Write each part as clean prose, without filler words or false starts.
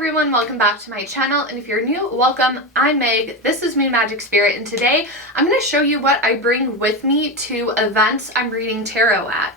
everyone, welcome back to my channel, and if you're new, welcome. I'm Meg, this is Moon Magic Spirit, and today I'm going to show you what I bring with me to events I'm reading tarot at.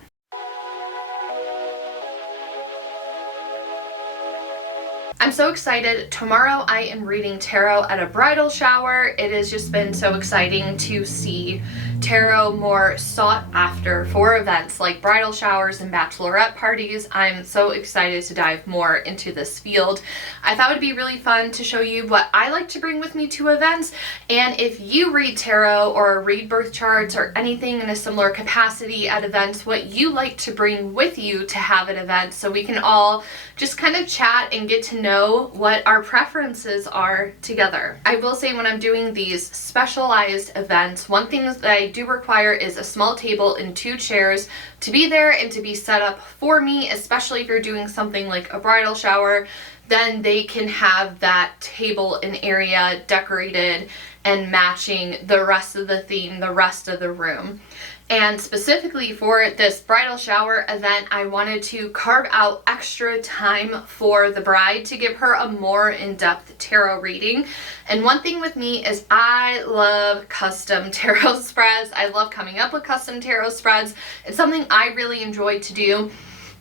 I'm so excited. Tomorrow I am reading tarot at a bridal shower. It has just been so exciting to see tarot more sought after for events like bridal showers and bachelorette parties. I'm so excited to dive more into this field. I thought it would be really fun to show you what I like to bring with me to events, and if you read tarot or read birth charts or anything in a similar capacity at events, what you like to bring with you to have at events, so we can all just kind of chat and get to know what our preferences are together. I will say, when I'm doing these specialized events, one thing that I do require is a small table and 2 chairs to be there and to be set up for me, especially if you're doing something like a bridal shower. Then they can have that table and area decorated and matching the rest of the theme, the rest of the room. And specifically for this bridal shower event, I wanted to carve out extra time for the bride to give her a more in-depth tarot reading. And one thing with me is I love custom tarot spreads. I love coming up with custom tarot spreads. It's something I really enjoy to do.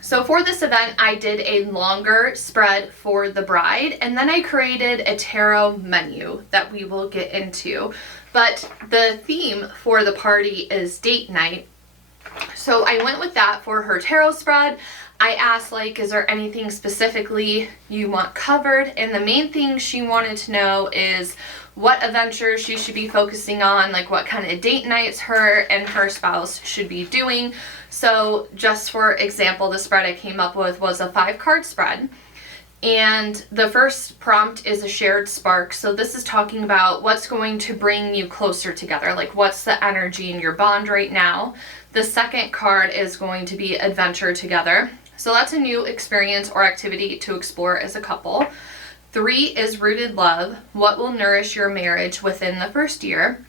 So for this event, I did a longer spread for the bride, and then I created a tarot menu that we will get into. But the theme for the party is date night. So I went with that for her tarot spread. I asked, like, is there anything specifically you want covered? And the main thing she wanted to know is what adventures she should be focusing on, like what kind of date nights her and her spouse should be doing. So just for example, the spread I came up with was a 5-card spread. And the first prompt is a shared spark. So this is talking about what's going to bring you closer together, like what's the energy in your bond right now. The second card is going to be adventure together. So that's a new experience or activity to explore as a couple. 3 is rooted love. What will nourish your marriage within the first year?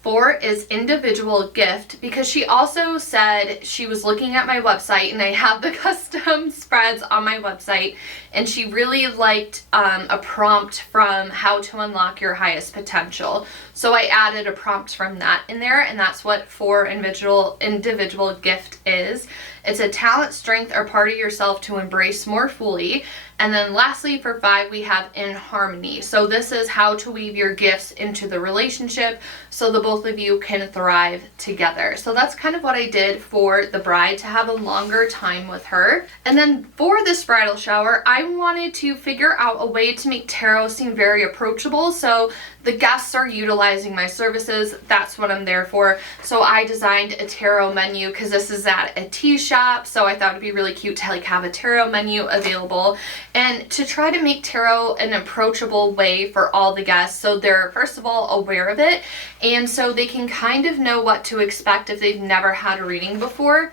4 is individual gift, because she also said she was looking at my website, and I have the custom spreads on my website, and she really liked a prompt from How to Unlock Your Highest Potential. So I added a prompt from that in there, and that's what 4 individual gift is. It's a talent, strength, or part of yourself to embrace more fully. And then lastly, for 5, we have in harmony. So this is how to weave your gifts into the relationship so the both of you can thrive together. So that's kind of what I did for the bride, to have a longer time with her. And then for this bridal shower, I wanted to figure out a way to make tarot seem very approachable. So the guests are utilizing my services. That's what I'm there for. So I designed a tarot menu, because this is at a tea shop. So I thought it'd be really cute to like have a tarot menu available, and to try to make tarot an approachable way for all the guests, so they're first of all aware of it, and so they can kind of know what to expect if they've never had a reading before.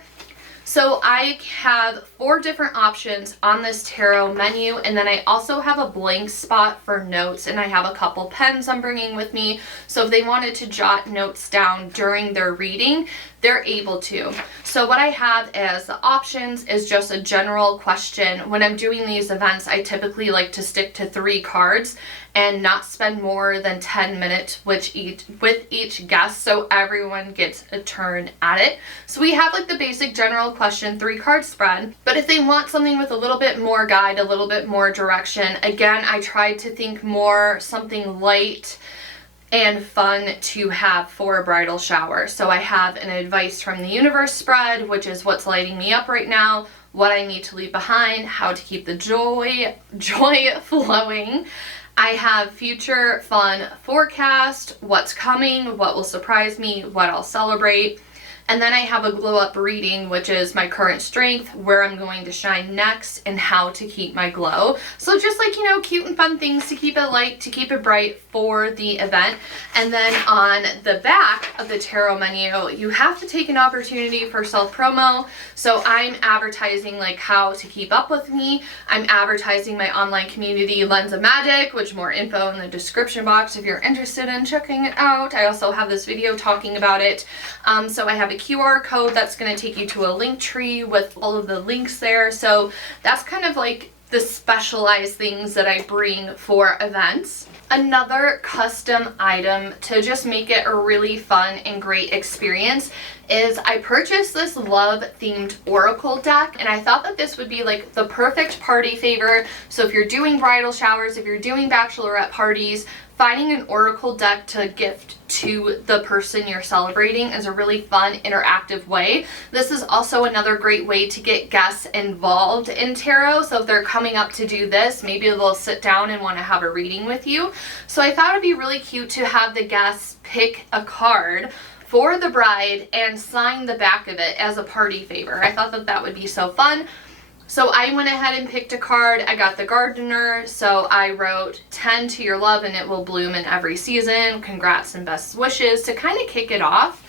So I have 4 different options on this tarot menu, and then I also have a blank spot for notes, and I have a couple pens I'm bringing with me, so if they wanted to jot notes down during their reading, they're able to. So what I have as the options is just a general question. When I'm doing these events, I typically like to stick to 3 cards and not spend more than 10 minutes with each guest, so everyone gets a turn at it. So we have like the basic general question 3-card spread, but if they want something with a little bit more guide, a little bit more direction, again, I tried to think more something light and fun to have for a bridal shower. So I have an advice from the universe spread, which is what's lighting me up right now, what I need to leave behind, how to keep the joy flowing. I have future fun forecast, what's coming, what will surprise me, what I'll celebrate. And then I have a glow up reading, which is my current strength, where I'm going to shine next, and how to keep my glow. So just like, you know, cute and fun things to keep it light, to keep it bright for the event. And then on the back of the tarot menu, you have to take an opportunity for self-promo. So I'm advertising like how to keep up with me. I'm advertising my online community, Lens of Magic, which more info in the description box if you're interested in checking it out. I also have this video talking about it. So I have a QR code that's going to take you to a link tree with all of the links there. So that's kind of like the specialized things that I bring for events. Another custom item to just make it a really fun and great experience is I purchased this love themed oracle deck, and I thought that this would be like the perfect party favor. So if you're doing bridal showers, if you're doing bachelorette parties, finding an oracle deck to gift to the person you're celebrating is a really fun, interactive way. This is also another great way to get guests involved in tarot. So if they're coming up to do this, maybe they'll sit down and want to have a reading with you. So I thought it'd be really cute to have the guests pick a card for the bride and sign the back of it as a party favor. I thought that that would be so fun. So I went ahead and picked a card. I got the gardener, so I wrote 10 to your love and it will bloom in every season. Congrats and best wishes to kind of kick it off.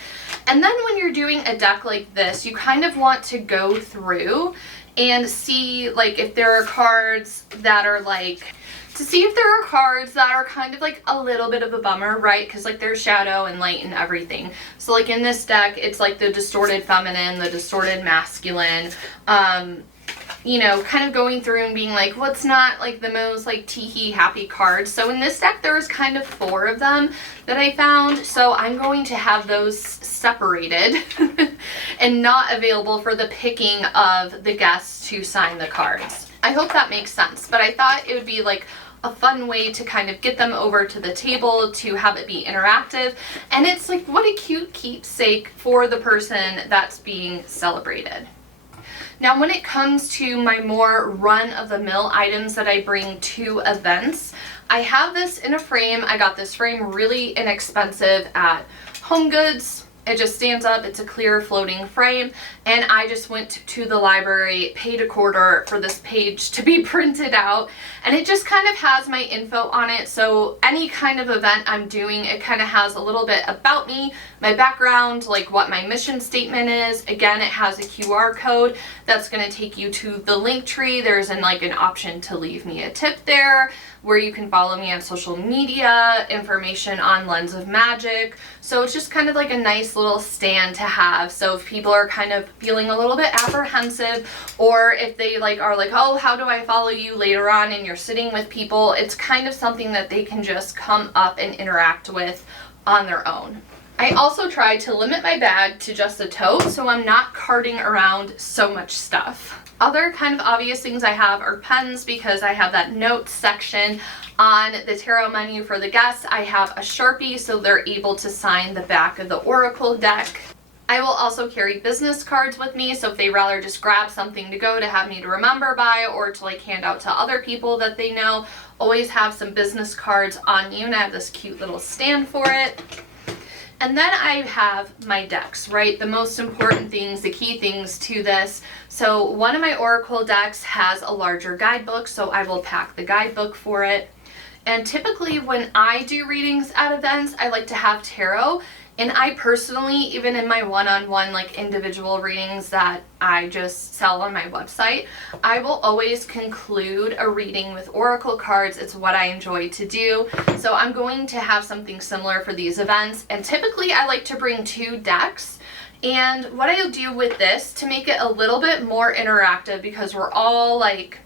And then when you're doing a deck like this, you kind of want to go through and see like if there are cards that are like, to see if there are cards that are kind of like a little bit of a bummer, right? Because like there's shadow and light and everything. So like in this deck, it's like the distorted feminine, the distorted masculine, you know, kind of going through and being like, what's not like the most like tee-hee happy cards. So in this deck, there was kind of 4 of them that I found. So I'm going to have those separated and not available for the picking of the guests to sign the cards. I hope that makes sense, but I thought it would be like a fun way to kind of get them over to the table, to have it be interactive. And it's like, what a cute keepsake for the person that's being celebrated. Now, when it comes to my more run-of-the-mill items that I bring to events, I have this in a frame. I got this frame really inexpensive at Home Goods. It just stands up. It's a clear floating frame, and I just went to the library, paid $1/4 for this page to be printed out, and it just kind of has my info on it. So any kind of event I'm doing, it kind of has a little bit about me, my background, like what my mission statement is. Again, it has a QR code that's going to take you to the link tree. There's an option to leave me a tip there, where you can follow me on social media, information on Lens of Magic. So it's just kind of like a nice little stand to have. So if people are kind of feeling a little bit apprehensive, or if they are like, oh, how do I follow you later on, and you're sitting with people, it's kind of something that they can just come up and interact with on their own. I also try to limit my bag to just a tote, so I'm not carting around so much stuff. Other kind of obvious things I have are pens, because I have that notes section on the tarot menu for the guests. I have a Sharpie, so they're able to sign the back of the oracle deck. I will also carry business cards with me, so if they rather just grab something to go to have me to remember by, or to like hand out to other people that they know, always have some business cards on you, and I have this cute little stand for it. And then I have my decks, right? The most important things, the key things to this. So one of my oracle decks has a larger guidebook, so I will pack the guidebook for it. And typically when I do readings at events, I like to have tarot. And I personally, even in my one-on-one like individual readings that I just sell on my website, I will always conclude a reading with oracle cards. It's what I enjoy to do. So I'm going to have something similar for these events. And typically I like to bring 2 decks. And what I'll do with this to make it a little bit more interactive, because we're all like,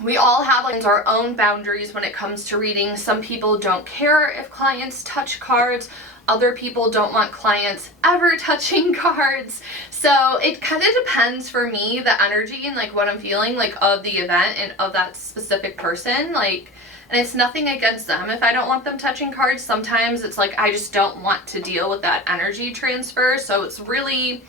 we all have like our own boundaries when it comes to reading. Some people don't care if clients touch cards. Other people don't want clients ever touching cards. So it kind of depends for me, the energy and like what I'm feeling like of the event and of that specific person. Like, and it's nothing against them. If I don't want them touching cards, sometimes it's like I just don't want to deal with that energy transfer. So it's really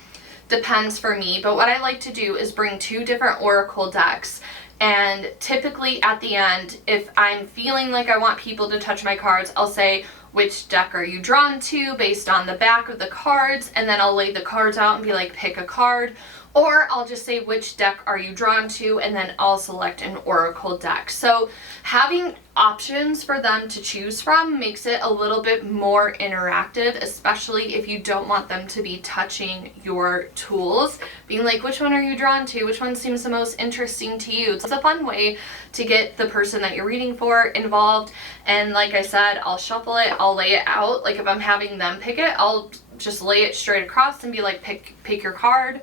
depends for me. But what I like to do is bring 2 different oracle decks. And typically at the end, if I'm feeling like I want people to touch my cards, I'll say, which deck are you drawn to based on the back of the cards, and then I'll lay the cards out and be like, pick a card. Or I'll just say, which deck are you drawn to, and then I'll select an oracle deck. So having options for them to choose from makes it a little bit more interactive, especially if you don't want them to be touching your tools. Being like, which one are you drawn to? Which one seems the most interesting to you? It's a fun way to get the person that you're reading for involved. And like I said, I'll shuffle it, I'll lay it out. Like if I'm having them pick it, I'll just lay it straight across and be like, pick your card.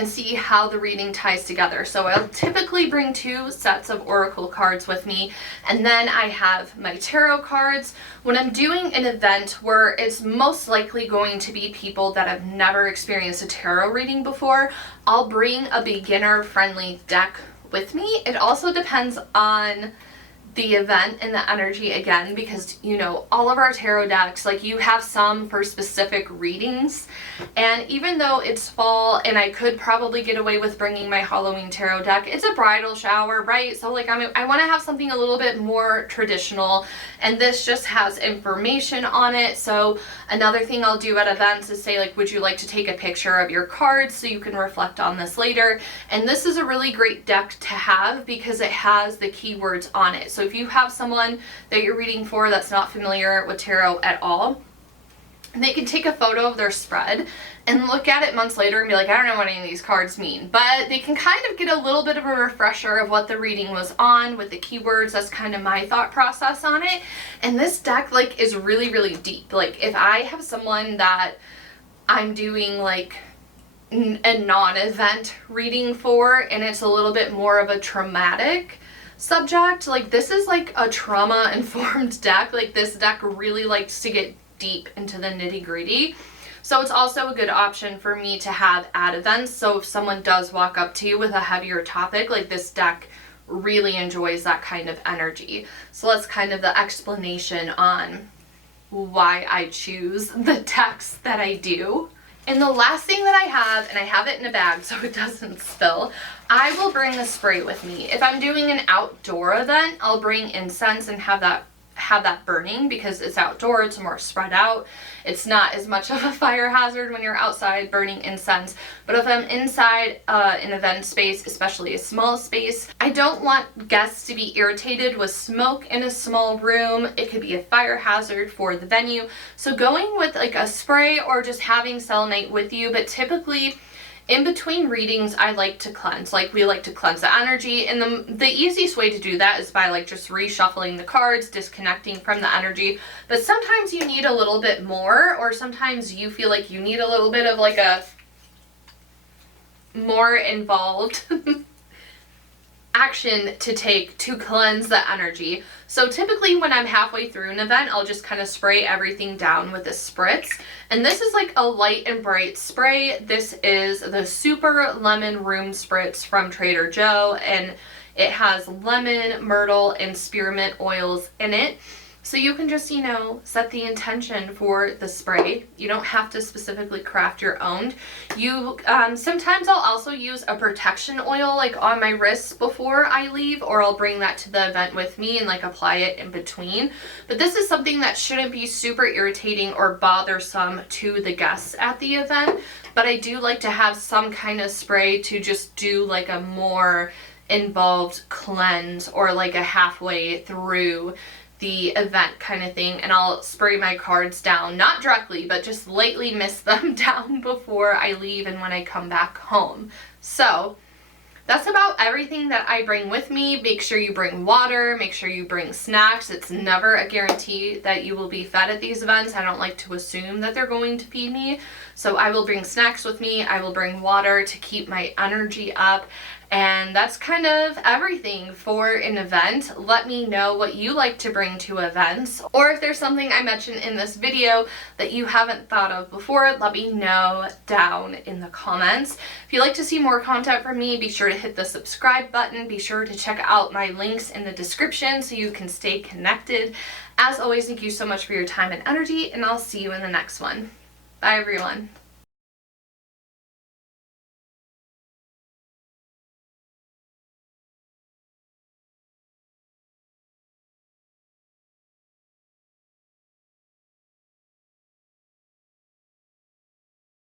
and see how the reading ties together. So I'll typically bring 2 sets of oracle cards with me, and then I have my tarot cards. When I'm doing an event where it's most likely going to be people that have never experienced a tarot reading before, I'll bring a beginner-friendly deck with me. It also depends on the event and the energy again, because you know, all of our tarot decks, like, you have some for specific readings, and even though it's fall and I could probably get away with bringing my Halloween tarot deck, it's a bridal shower, right? So like, I want to have something a little bit more traditional, and this just has information on it. So another thing I'll do at events is say, like, would you like to take a picture of your cards so you can reflect on this later? And this is a really great deck to have because it has the keywords on it. So if you have someone that you're reading for that's not familiar with tarot at all, they can take a photo of their spread and look at it months later and be like, I don't know what any of these cards mean, but they can kind of get a little bit of a refresher of what the reading was on with the keywords. That's kind of my thought process on it. And this deck, like, is really, really deep. Like, if I have someone that I'm doing like a non-event reading for, and it's a little bit more of a traumatic subject, like, this is like a trauma informed deck. Like, this deck really likes to get deep into the nitty-gritty. So it's also a good option for me to have at events. So if someone does walk up to you with a heavier topic, like, this deck really enjoys that kind of energy. So that's kind of the explanation on why I choose the decks that I do. And the last thing that I have, and I have it in a bag so it doesn't spill, I will bring the spray with me. If I'm doing an outdoor event, I'll bring incense and have that burning because it's outdoor, it's more spread out. It's not as much of a fire hazard when you're outside burning incense. But if I'm inside an event space, especially a small space, I don't want guests to be irritated with smoke in a small room. It could be a fire hazard for the venue. So going with like a spray or just having selenite with you, but typically in between readings, I like to cleanse. Like, we like to cleanse the energy, and the easiest way to do that is by like just reshuffling the cards, disconnecting from the energy. But sometimes you need a little bit more, or sometimes you feel like you need a little bit of like a more involved action to take to cleanse the energy. So typically when I'm halfway through an event, I'll just kind of spray everything down with a spritz. And this is like a light and bright spray. This is the Super Lemon Room Spritz from Trader Joe, and it has lemon, myrtle, and spearmint oils in it. So you can just, you know, set the intention for the spray. You don't have to specifically craft your own. You sometimes I'll also use a protection oil like on my wrists before I leave, or I'll bring that to the event with me and like apply it in between. But this is something that shouldn't be super irritating or bothersome to the guests at the event. But I do like to have some kind of spray to just do like a more involved cleanse, or like a halfway through the event kind of thing. And I'll spray my cards down, not directly, but just lightly mist them down before I leave and when I come back home. So that's about everything that I bring with me. Make sure you bring water, make sure you bring snacks. It's never a guarantee that you will be fed at these events. I don't like to assume that they're going to feed me. So I will bring snacks with me. I will bring water to keep my energy up. And that's kind of everything for an event. Let me know what you like to bring to events, or if there's something I mentioned in this video that you haven't thought of before, let me know down in the comments. If you'd like to see more content from me, be sure to hit the subscribe button. Be sure to check out my links in the description so you can stay connected. As always, thank you so much for your time and energy, and I'll see you in the next one. Bye, everyone.